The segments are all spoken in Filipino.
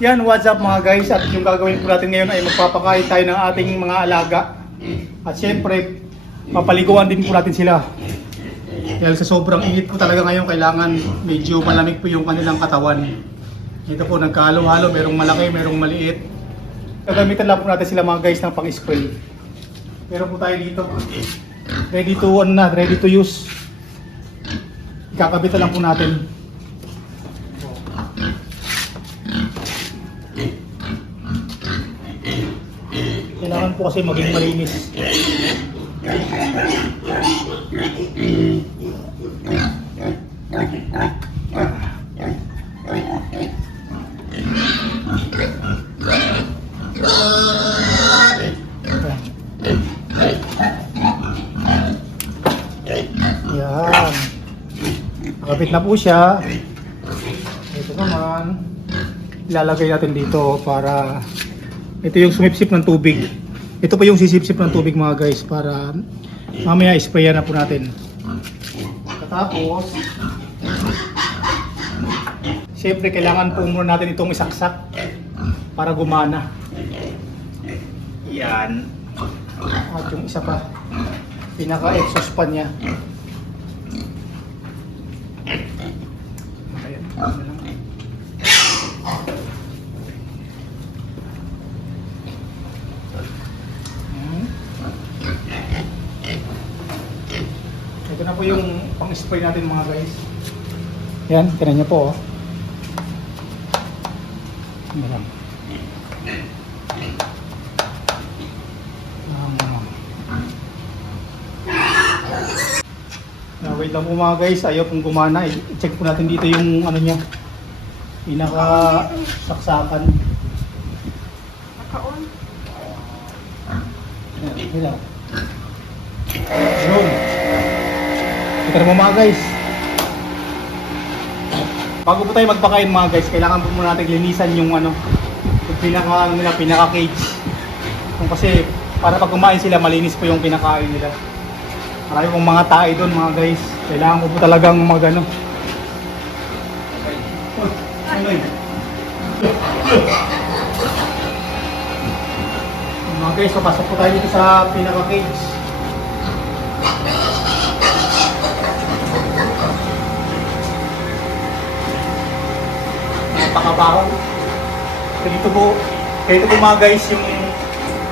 Yan, what's up mga guys? At yung gagawin po natin ngayon ay magpapakain tayo ng ating mga alaga. At syempre, papaliguan din po natin sila. Dahil sa sobrang init po talaga ngayon, kailangan medyo malamig po yung kanilang katawan. Ito po, nagkahalo-halo, merong malaki, merong maliit. Gagamitan lang po natin sila mga guys ng pang-spray. Meron po tayo dito. Ready to, ano na, ready to use. Ikakabit na lang po natin. Kailangan po kasi maging malinis. Yan. Nakapit na po siya. Ito naman. Ilalagay natin dito para ito yung sumipsip ng tubig. Ito pa yung sisipsip ng tubig mga guys para mamaya isprayan na po natin. Katapos, Siyempre, kailangan po muna natin itong isaksak para gumana. Yan. At yung isa pa, pinaka-exhaust pan niya. Ayan. Hmm. Ito na po yung pang-spray natin mga guys. Yan, tinan niyo po oh. Na wait lang po mga guys, ayaw pong gumana. I-check po natin dito yung ano niya. Pinaka saksakan. Naka-on. Yan, yun lang. Ito mo mga guys. Bago po tayo magpakain mga guys, kailangan po muna natin linisan yung ano, yung pinaka ano nila, pinaka cage. Kung kasi para pag kumain sila, malinis po yung pinakain nila. Marami pong mga tae doon mga guys. Kailangan ko po talagang mag ano. Ano? Mga guys, papasok po tayo dito sa pinaka cage. Napakabaho. Ganito po, ganito po mga guys yung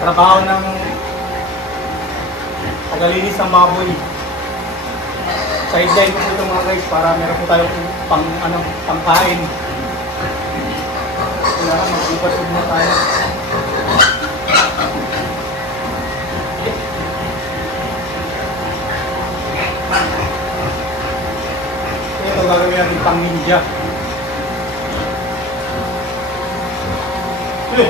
trabaho ng tagalinis ng baboy. Sideline po ito mga guys para meron po tayong pang, ano, pangkain. Kailangan mag-ibat muna tayo. Ito gagawin natin pang ninja. Mga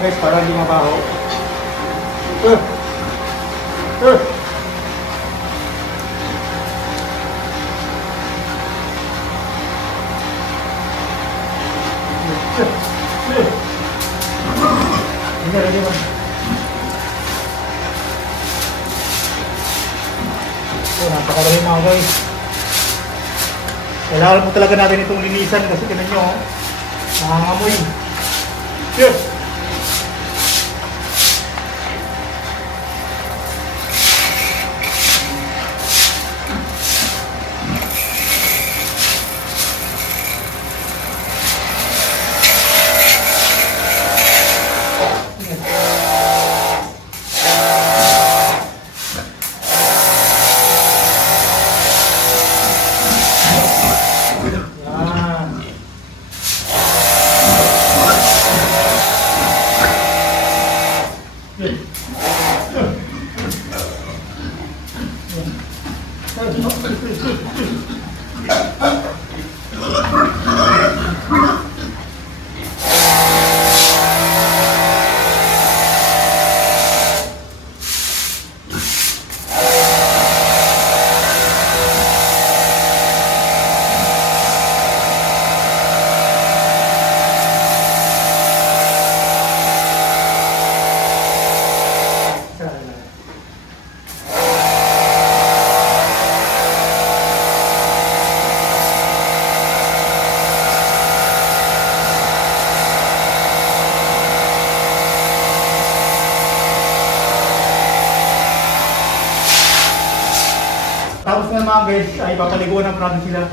guys, para hindi mabaho. Eh! Eh! Eh! Eh! Hindi, ready ba? So, napakadali mga guys. Kailangan po talaga natin itong linisan kasi tinan nyo, oh. Nangangamoy. Yes! Yan. mga guys ay papaliguan na natin sila.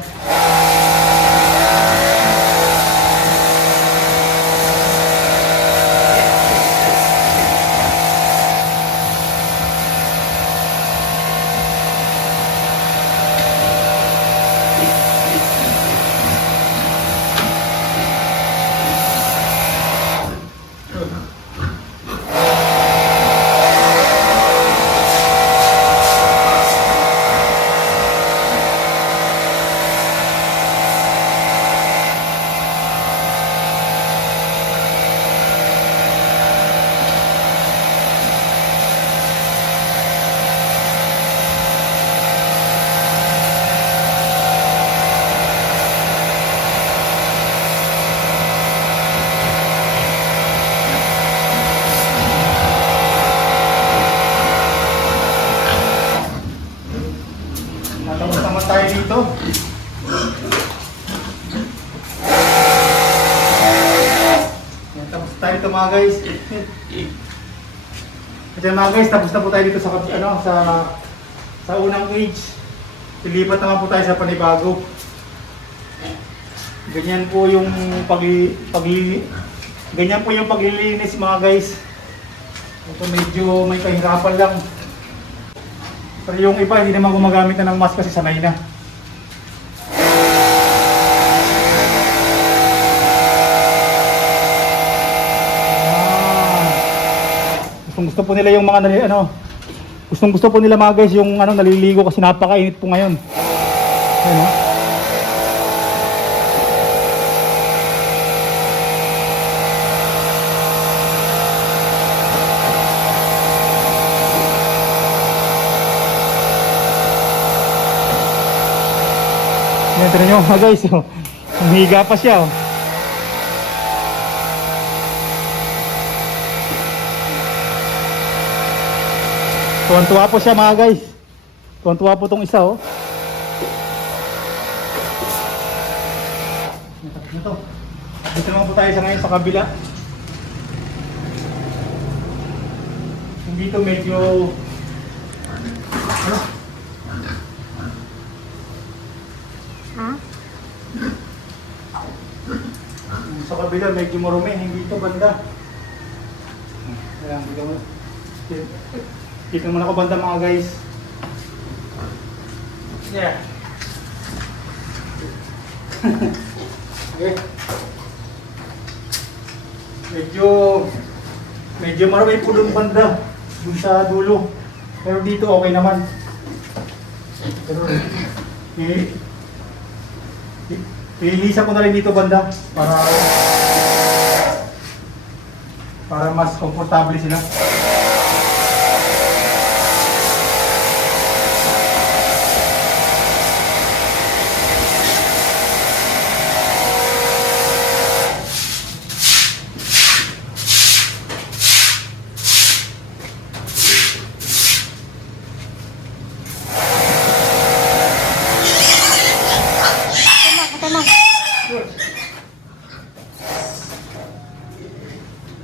Natapos naman tayo dito. Yan, tapos tayo dito mga guys. Kasi mga guys, tapos na po tayo dito sa ano sa sa unang age. Lilipat naman po tayo sa panibago. Ganyan po yung pag pag ganyan po yung paglilinis mga guys. Ito medyo may kahirapan lang. Pero yung iba hindi naman gumagamit na ng mask kasi sanay na. Gustong gusto po nila yung mga nali, ano, gustong gusto po nila mga guys yung ano naliligo kasi napakainit po ngayon. Ayun, oh. Yan, tignan nyo mga guys. Oh. Humiga pa siya. Oh. Tuwan-tuwa po siya mga guys. Tuwan-tuwa po tong isa oh. Ito. Dito naman po tayo sa ngayon sa kabila. Dito medyo ano? Yung Sa kabila medyo marumi, hindi ito banda. Ayan, dito mo. Dito naman ako banda mga guys. Yeah. okay. Medyo medyo marami po banda dun sa dulo. Pero dito okay naman. Pero eh, Ililisa ko na rin dito banda para para mas komportable sila.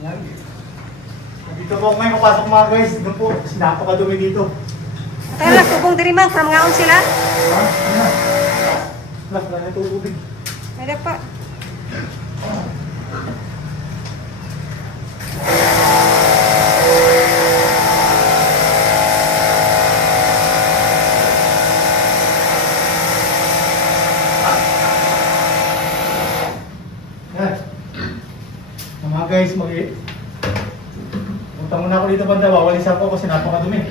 Yan. Dito po ngayon papasok mga guys. Doon po, kasi napakadumi dito. Kaya subong diri man from ngaon sila. Ha? Ano? Wala, wala na ito tubig. Ada pa. Yan. Mga guys, mag Punta muna ako dito banda, wawalis ako kasi napakadumi.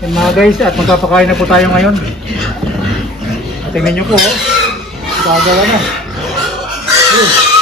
Yan mga guys, at magpapakain na po tayo ngayon. At tingnan nyo po, oh. gagawa na. Ayun.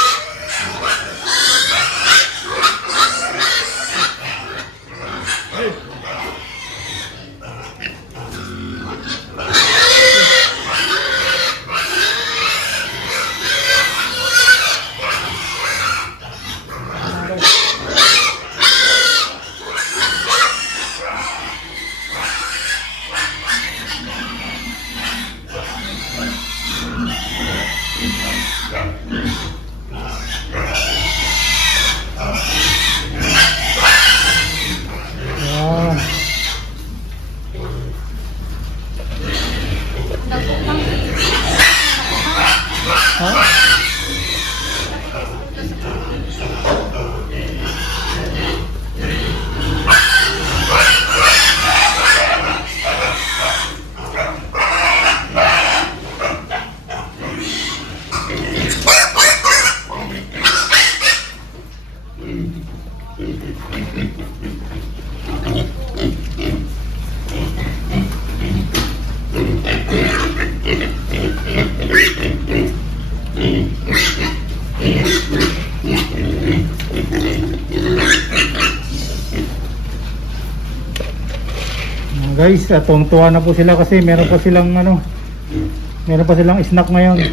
Guys, atong tuwa na po sila kasi meron pa silang ano, meron pa silang snack ngayon.